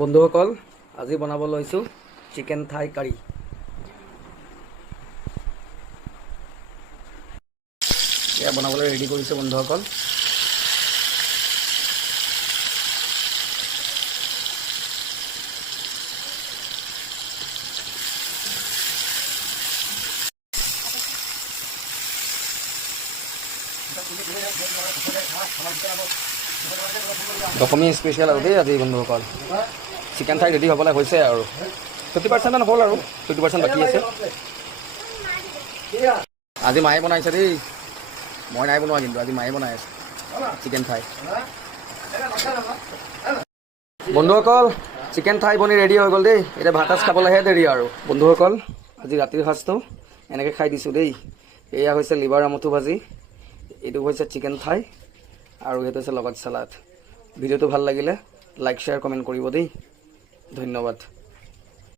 বন্ধুসকল আজি বনাব লৈছোঁ চিকেন থাই কাৰী। এয়া বনাবলৈ ৰেডি কৰিছোঁ বন্ধুসকল। অসমীয়া স্পেচিয়েল আৰু দেই আজি বন্ধুসকল। চিকেন থাই ৰেডি হ'বলৈ হৈছে আৰু 50% হ'ল আৰু 50% বাকী আছে। আজি মায়ে বনাইছে দেই, মই নাই বনোৱা, কিন্তু আজি মায়ে বনাই আছে চিকেন থাই। বন্ধুসকল চিকেন থাই বনি ৰেডি হৈ গ'ল দেই। এতিয়া ভাত সাজ খাবলৈহে দেৰি আৰু। বন্ধুসকল আজি ৰাতিৰ সাজটো এনেকৈ খাই দিছোঁ দেই। এয়া হৈছে লিভাৰ আমঠু ভাজি, এইটো হৈছে চিকেন থাই, আৰু এইটো হৈছে লগত চালাড। ভিডিঅ'টো ভাল লাগিলে লাইক শ্বেয়াৰ কমেণ্ট কৰিব দেই। ধন্যবাদ।